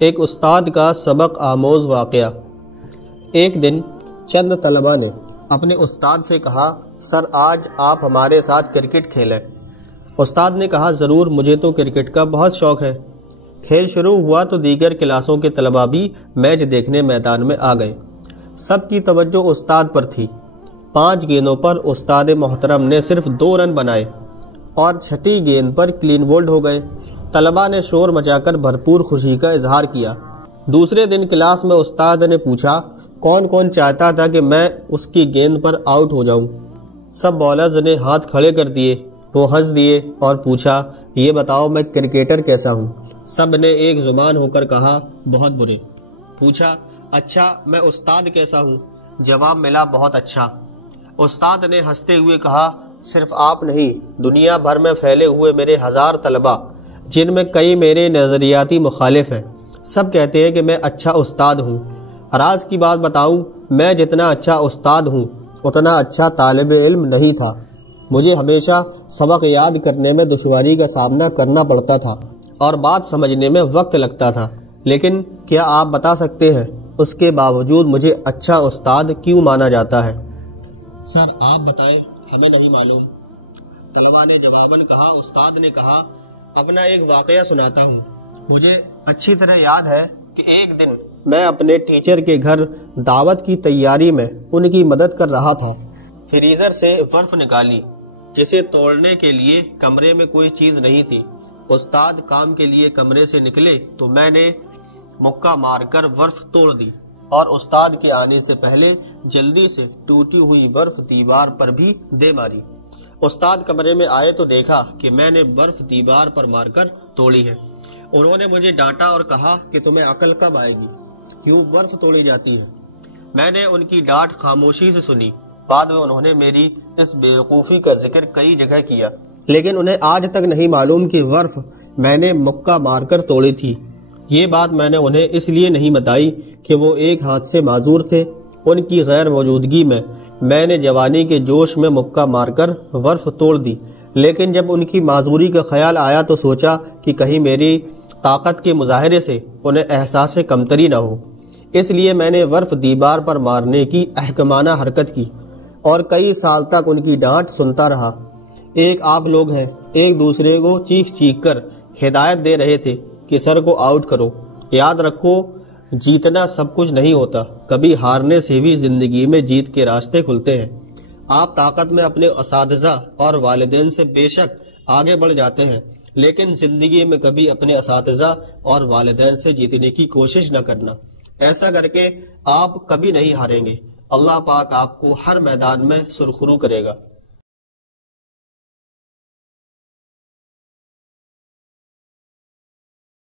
ایک استاد کا سبق آموز واقعہ۔ ایک دن چند طلباء نے اپنے استاد سے کہا، سر آج آپ ہمارے ساتھ کرکٹ کھیلیں۔ استاد نے کہا، ضرور، مجھے تو کرکٹ کا بہت شوق ہے۔ کھیل شروع ہوا تو دیگر کلاسوں کے طلباء بھی میچ دیکھنے میدان میں آ گئے۔ سب کی توجہ استاد پر تھی۔ 5 گیندوں پر استاد محترم نے صرف 2 رن بنائے اور 6ٹی گیند پر کلین بولڈ ہو گئے۔ طلباء نے شور مچا کر بھرپور خوشی کا اظہار کیا۔ دوسرے دن کلاس میں استاد نے پوچھا، کون کون چاہتا تھا کہ میں اس کی گیند پر آؤٹ ہو جاؤں؟ سب بالرز نے ہاتھ کھڑے کر دیے۔ وہ ہنس دیے اور پوچھا، یہ بتاؤ میں کرکٹر کیسا ہوں؟ سب نے ایک زبان ہو کر کہا، بہت برے۔ پوچھا، اچھا میں استاد کیسا ہوں؟ جواب ملا، بہت اچھا۔ استاد نے ہنستے ہوئے کہا، صرف آپ نہیں، دنیا بھر میں پھیلے ہوئے میرے 1000 طلباء، جن میں کئی میرے نظریاتی مخالف ہیں، سب کہتے ہیں کہ میں اچھا استاد ہوں۔ راز کی بات بتاؤں، میں جتنا اچھا استاد ہوں اتنا اچھا طالب علم نہیں تھا۔ مجھے ہمیشہ سبق یاد کرنے میں دشواری کا سامنا کرنا پڑتا تھا اور بات سمجھنے میں وقت لگتا تھا، لیکن کیا آپ بتا سکتے ہیں اس کے باوجود مجھے اچھا استاد کیوں مانا جاتا ہے؟ سر آپ بتائیں، ہمیں نہیں معلوم۔ طلباء نے جواباً کہا، استاد نے کہا، اپنا ایک واقعہ سناتا ہوں۔ مجھے اچھی طرح یاد ہے کہ ایک دن میں اپنے ٹیچر کے گھر دعوت کی تیاری میں ان کی مدد کر رہا تھا۔ فریزر سے برف نکالی، جسے توڑنے کے لیے کمرے میں کوئی چیز نہیں تھی۔ استاد کام کے لیے کمرے سے نکلے تو میں نے مکہ مار کر برف توڑ دی اور استاد کے آنے سے پہلے جلدی سے ٹوٹی ہوئی برف دیوار پر بھی دے ماری۔ استاد کمرے میں آئے تو دیکھا کہ میں نے برف دیوار پر مار کر توڑی ہے۔ انہوں نے مجھے ڈانٹا اور کہا کہ تمہیں عقل کب آئے گی، کیوں برف توڑی جاتی ہے؟ میں نے ان کی ڈانٹ خاموشی سے سنی۔ بعد میں انہوں نے میری اس بیوقوفی کا ذکر کئی جگہ کیا، لیکن انہیں آج تک نہیں معلوم کہ برف میں نے مکہ مار کر توڑی تھی۔ یہ بات میں نے انہیں اس لیے نہیں بتائی کہ وہ ایک ہاتھ سے معذور تھے۔ ان کی غیر موجودگی میں نے جوانی کے جوش میں مکہ مار کر برف توڑ دی، لیکن جب ان کی معذوری کا خیال آیا تو سوچا کہ کہیں میری طاقت کے مظاہرے سے انہیں احساس کمتری نہ ہو، اس لیے میں نے برف دیوار پر مارنے کی احکمانہ حرکت کی اور کئی سال تک ان کی ڈانٹ سنتا رہا۔ ایک آپ لوگ ہیں، ایک دوسرے کو چیخ چیخ کر ہدایت دے رہے تھے کہ سر کو آؤٹ کرو۔ یاد رکھو، جیتنا سب کچھ نہیں ہوتا، کبھی ہارنے سے بھی زندگی میں جیت کے راستے کھلتے ہیں۔ آپ طاقت میں اپنے اساتذہ اور والدین سے بے شک آگے بڑھ جاتے ہیں، لیکن زندگی میں کبھی اپنے اساتذہ اور والدین سے جیتنے کی کوشش نہ کرنا۔ ایسا کر کے آپ کبھی نہیں ہاریں گے۔ اللہ پاک آپ کو ہر میدان میں سرخرو کرے گا۔